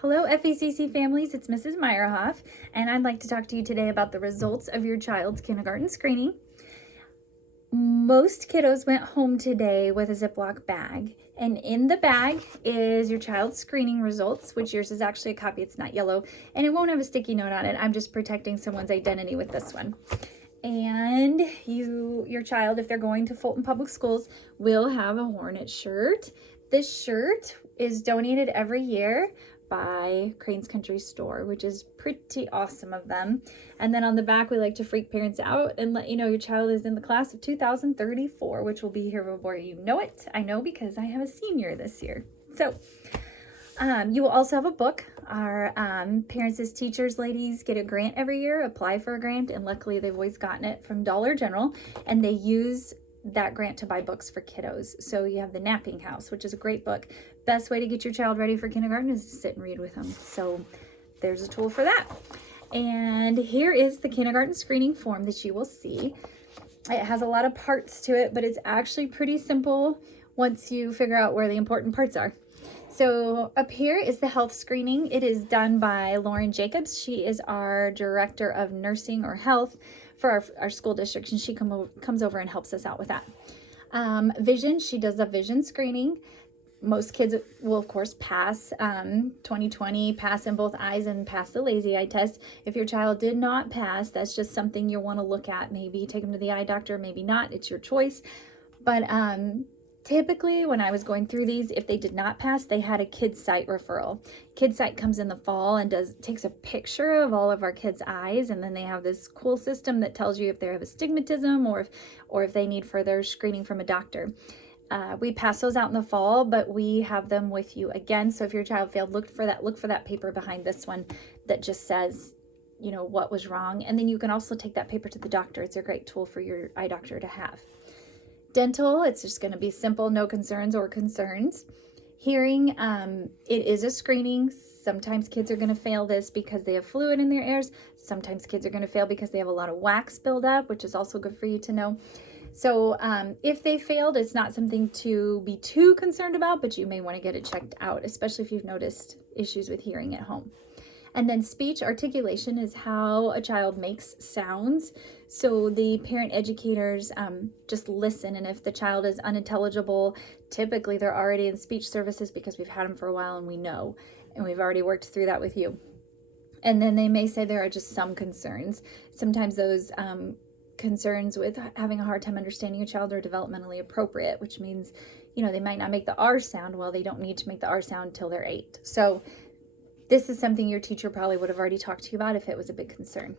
Hello, FECC families. It's Mrs. Meyerhoff, and I'd like to talk to you today about the results of your child's kindergarten screening. Most kiddos went home today with a Ziploc bag, and in the bag is your child's screening results, which yours is actually a copy. It's not yellow, and it won't have a sticky note on it. I'm just protecting someone's identity with this one. And your child, if they're going to Fulton Public Schools, will have a Hornet shirt. This shirt is donated every year by Crane's Country Store, which is pretty awesome of them. And then on the back, we like to freak parents out and let you know your child is in the class of 2034, which will be here before you know it. I know because I have a senior this year. So you will also have a book. Our Parents as Teachers ladies get a grant every year, apply for a grant, and luckily they've always gotten it from Dollar General, and they use that grant to buy books for kiddos. So you have The Napping House, which is a great book. Best way to get your child ready for kindergarten is to sit and read with them. So there's a tool for that. And here is the kindergarten screening form that you will see. It has a lot of parts to it, but it's actually pretty simple once you figure out where the important parts are. So up here is the health screening. It is done by Lauren Jacobs. She is our director of nursing or health for our school district, and she comes over and helps us out with that. Vision, she does a vision screening. Most kids will, of course, pass 20/20, pass in both eyes, and pass the lazy eye test. If your child did not pass, that's just something you'll want to look at. Maybe take them to the eye doctor, maybe not. It's your choice. But typically, when I was going through these, if they did not pass, they had a KidSight referral. KidSight comes in the fall and takes a picture of all of our kids' eyes, and then they have this cool system that tells you if they have astigmatism or if they need further screening from a doctor. We pass those out in the fall, but we have them with you again. So if your child failed, look for that paper behind this one that just says, you know, what was wrong. And then you can also take that paper to the doctor. It's a great tool for your eye doctor to have. Dental, it's just going to be simple, no concerns or concerns. Hearing, it is a screening. Sometimes kids are going to fail this because they have fluid in their ears. Sometimes kids are going to fail because they have a lot of wax buildup, which is also good for you to know. So if they failed, it's not something to be too concerned about, but you may want to get it checked out, especially if you've noticed issues with hearing at home. And then speech articulation is how a child makes sounds. So the parent educators just listen, and if the child is unintelligible, typically they're already in speech services because we've had them for a while and we know, and we've already worked through that with you. And then they may say there are just some concerns. Sometimes those concerns with having a hard time understanding a child are developmentally appropriate, which means, you know, they might not make the R sound. Well, they don't need to make the R sound until they're 8. So this is something your teacher probably would have already talked to you about if it was a big concern.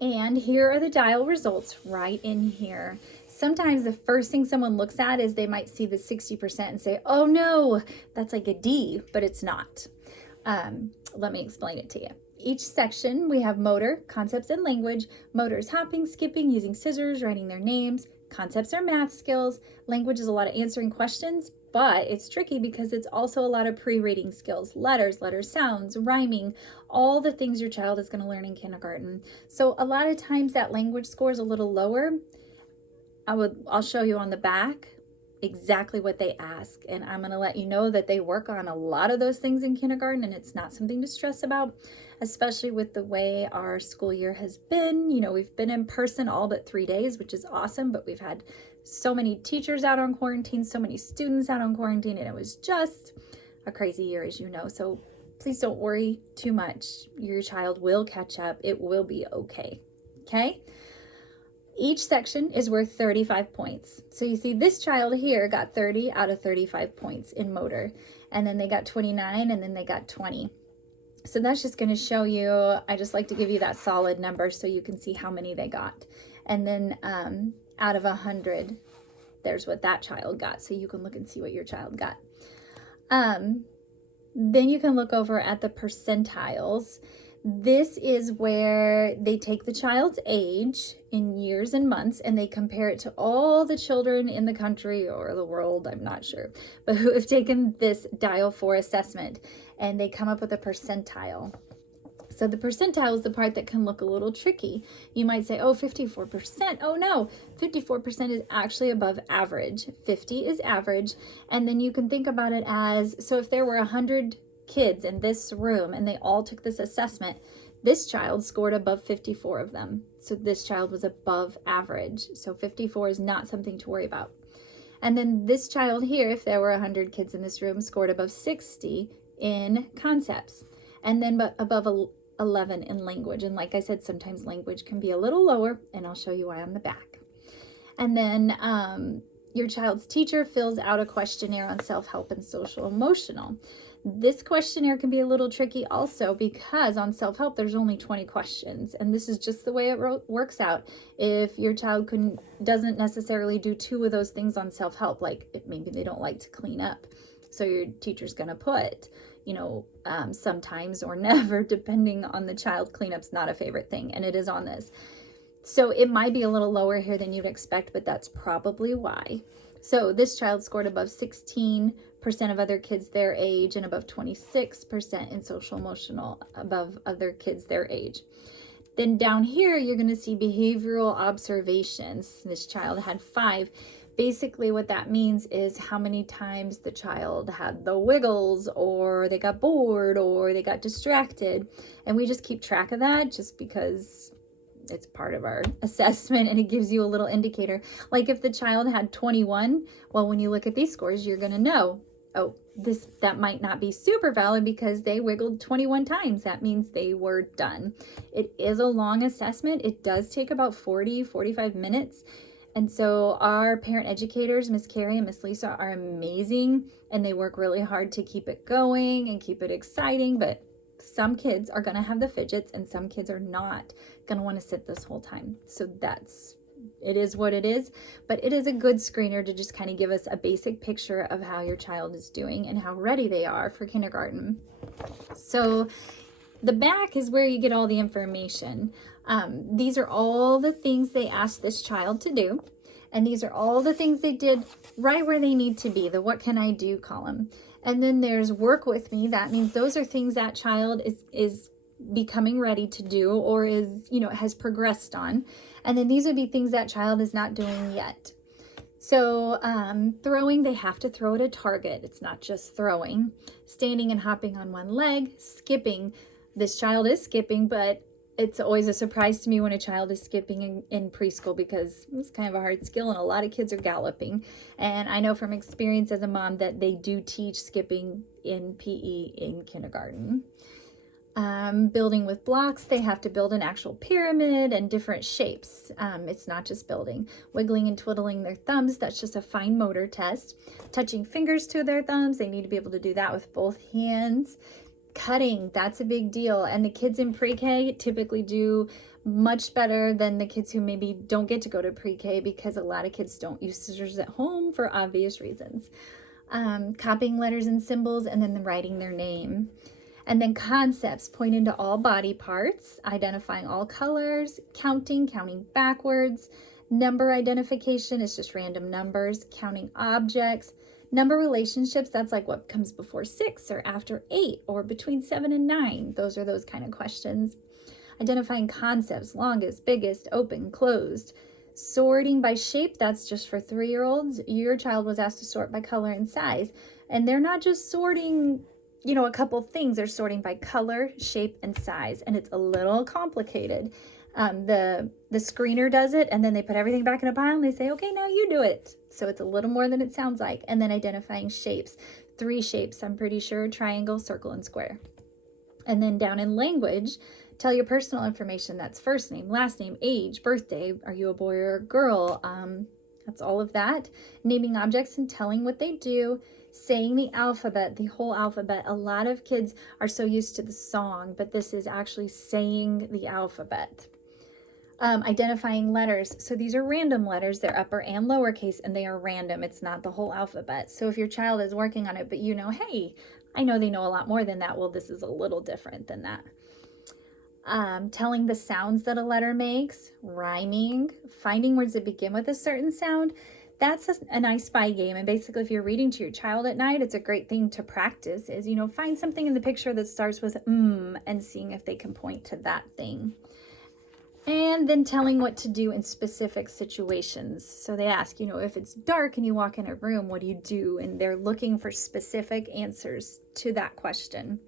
And here are the dial results right in here. Sometimes the first thing someone looks at is they might see the 60% and say, oh no, that's like a D, but it's not. Let me explain it to you. Each section, we have motor, concepts, and language. Motor is hopping, skipping, using scissors, writing their names. Concepts are math skills. Language is a lot of answering questions, but it's tricky because it's also a lot of pre-reading skills, letters, sounds, rhyming, all the things your child is going to learn in kindergarten. So a lot of times that language score is a little lower. I'll show you on the back exactly what they ask, and I'm going to let you know that they work on a lot of those things in kindergarten, and it's not something to stress about, especially with the way our school year has been. You know, we've been in person all but 3 days, which is awesome, but we've had so many teachers out on quarantine, so many students out on quarantine, and it was just a crazy year, as you know. So please don't worry too much. Your child will catch up. It will be okay. Okay? Each section is worth 35 points. So you see this child here got 30 out of 35 points in motor, and then they got 29, and then they got 20. So that's just going to show you, I just like to give you that solid number so you can see how many they got. And then out of 100, there's what that child got. So you can look and see what your child got. Then you can look over at the percentiles. This is where they take the child's age in years and months and they compare it to all the children in the country or the world, I'm not sure, but who have taken this Dial 4 assessment, and they come up with a percentile. So the percentile is the part that can look a little tricky. You might say, oh, 54%. Oh no, 54% is actually above average. 50 is average. And then you can think about it as, so if there were 100 kids in this room and they all took this assessment, this child scored above 54 of them. So this child was above average. So 54 is not something to worry about. And then this child here, if there were 100 kids in this room, scored above 60 in concepts. And then above 11 in language. And like I said, sometimes language can be a little lower, and I'll show you why on the back. And then your child's teacher fills out a questionnaire on self-help and social emotional. This questionnaire can be a little tricky also because on self-help there's only 20 questions, and this is just the way it works out. If your child doesn't necessarily do 2 of those things on self-help, like if maybe they don't like to clean up, so your teacher's going to put, sometimes or never, depending on the child. Cleanup's not a favorite thing, and it is on this. So it might be a little lower here than you'd expect, but that's probably why. So this child scored above 16% of other kids their age and above 26% in social emotional above other kids their age. Then down here, you're going to see behavioral observations. This child had 5. Basically what that means is how many times the child had the wiggles, or they got bored, or they got distracted. And we just keep track of that just because it's part of our assessment, and it gives you a little indicator. Like if the child had 21, well, when you look at these scores, you're going to know, oh, that might not be super valid because they wiggled 21 times. That means they were done. It is a long assessment. It does take about 45 minutes. And so our parent educators, Miss Carrie and Miss Lisa, are amazing, and they work really hard to keep it going and keep it exciting. But some kids are going to have the fidgets, and some kids are not going to want to sit this whole time. So it is what it is, but it is a good screener to just kind of give us a basic picture of how your child is doing and how ready they are for kindergarten. So the back is where you get all the information. These are all the things they asked this child to do, and these are all the things they did right where they need to be, the what can I do column. And then there's work with me. That means those are things that child is becoming ready to do, or has progressed on. And then these would be things that child is not doing yet. So throwing, they have to throw at a target. It's not just throwing. Standing and hopping on one leg. Skipping, this child is skipping, but it's always a surprise to me when a child is skipping in preschool, because it's kind of a hard skill and a lot of kids are galloping. And I know from experience as a mom that they do teach skipping in PE in kindergarten. Building with blocks, they have to build an actual pyramid and different shapes. It's not just building. Wiggling and twiddling their thumbs, that's just a fine motor test. Touching fingers to their thumbs, they need to be able to do that with both hands. Cutting, that's a big deal. And the kids in pre-K typically do much better than the kids who maybe don't get to go to pre-K, because a lot of kids don't use scissors at home for obvious reasons. Copying letters and symbols, and then writing their name. And then concepts, pointing to all body parts, identifying all colors, counting backwards. Number identification is just random numbers. Counting objects. Number relationships, that's like what comes before 6 or after 8 or between 7 and 9. Those are those kind of questions. Identifying concepts, longest, biggest, open, closed. Sorting by shape, that's just for 3-year-olds. Your child was asked to sort by color and size. And they're not just sorting, a couple things. They're sorting by color, shape, and size. And it's a little complicated. The screener does it, and then they put everything back in a pile and they say, okay, now you do it. So it's a little more than it sounds like. And then identifying shapes, 3 shapes, I'm pretty sure: triangle, circle, and square. And then down in language, tell your personal information. That's first name, last name, age, birthday. Are you a boy or a girl? That's all of that. Naming objects and telling what they do. Saying the alphabet, the whole alphabet. A lot of kids are so used to the song, but this is actually saying the alphabet. Identifying letters. So these are random letters. They're upper and lowercase, and they are random. It's not the whole alphabet. So if your child is working on it, but hey, I know they know a lot more than that. Well, this is a little different than that. Telling the sounds that a letter makes. Rhyming. Finding words that begin with a certain sound. That's an I Spy game. And basically, if you're reading to your child at night, it's a great thing to practice is, find something in the picture that starts with and seeing if they can point to that thing. And then telling what to do in specific situations. So they ask, if it's dark and you walk in a room, what do you do? And they're looking for specific answers to that question.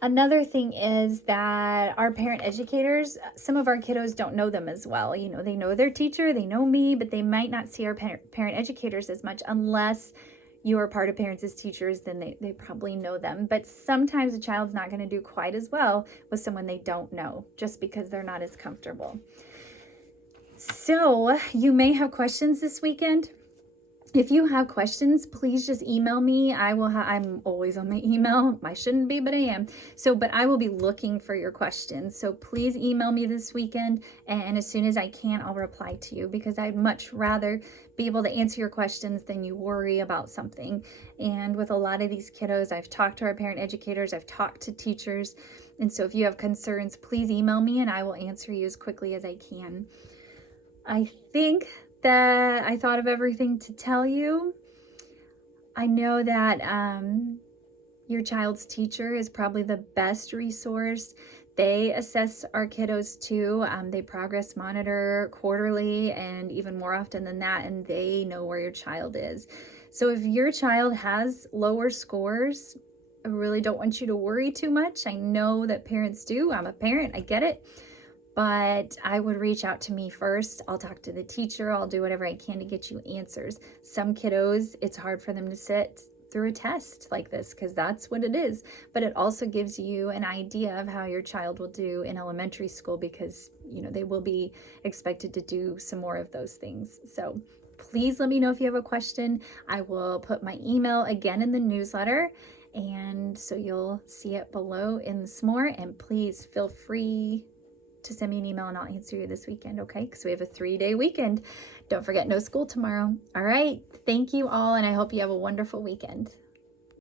Another thing is that our parent educators, some of our kiddos don't know them as well. They know their teacher, they know me, but they might not see our parent educators as much unless you are part of Parents as Teachers, then they probably know them. But sometimes a child's not going to do quite as well with someone they don't know just because they're not as comfortable. So you may have questions this weekend. If you have questions, please just email me. I'm always on my email. I shouldn't be, but I am. But I will be looking for your questions. So please email me this weekend. And as soon as I can, I'll reply to you because I'd much rather be able to answer your questions than you worry about something. And with a lot of these kiddos, I've talked to our parent educators, I've talked to teachers. And so if you have concerns, please email me and I will answer you as quickly as I can. I think that I thought of everything to tell you. I know that your child's teacher is probably the best resource. They assess our kiddos too. They progress monitor quarterly and even more often than that, and they know where your child is. So if your child has lower scores, I really don't want you to worry too much. I know that parents do. I'm a parent, I get it. But I would reach out to me first. I'll talk to the teacher. I'll do whatever I can to get you answers. Some kiddos, it's hard for them to sit through a test like this because that's what it is. But it also gives you an idea of how your child will do in elementary school because, they will be expected to do some more of those things. So please let me know if you have a question. I will put my email again in the newsletter. And so you'll see it below in the s'more. And please feel free to send me an email and I'll answer you this weekend, okay? Because we have a 3-day weekend. Don't forget, no school tomorrow. All right. Thank you all, and I hope you have a wonderful weekend.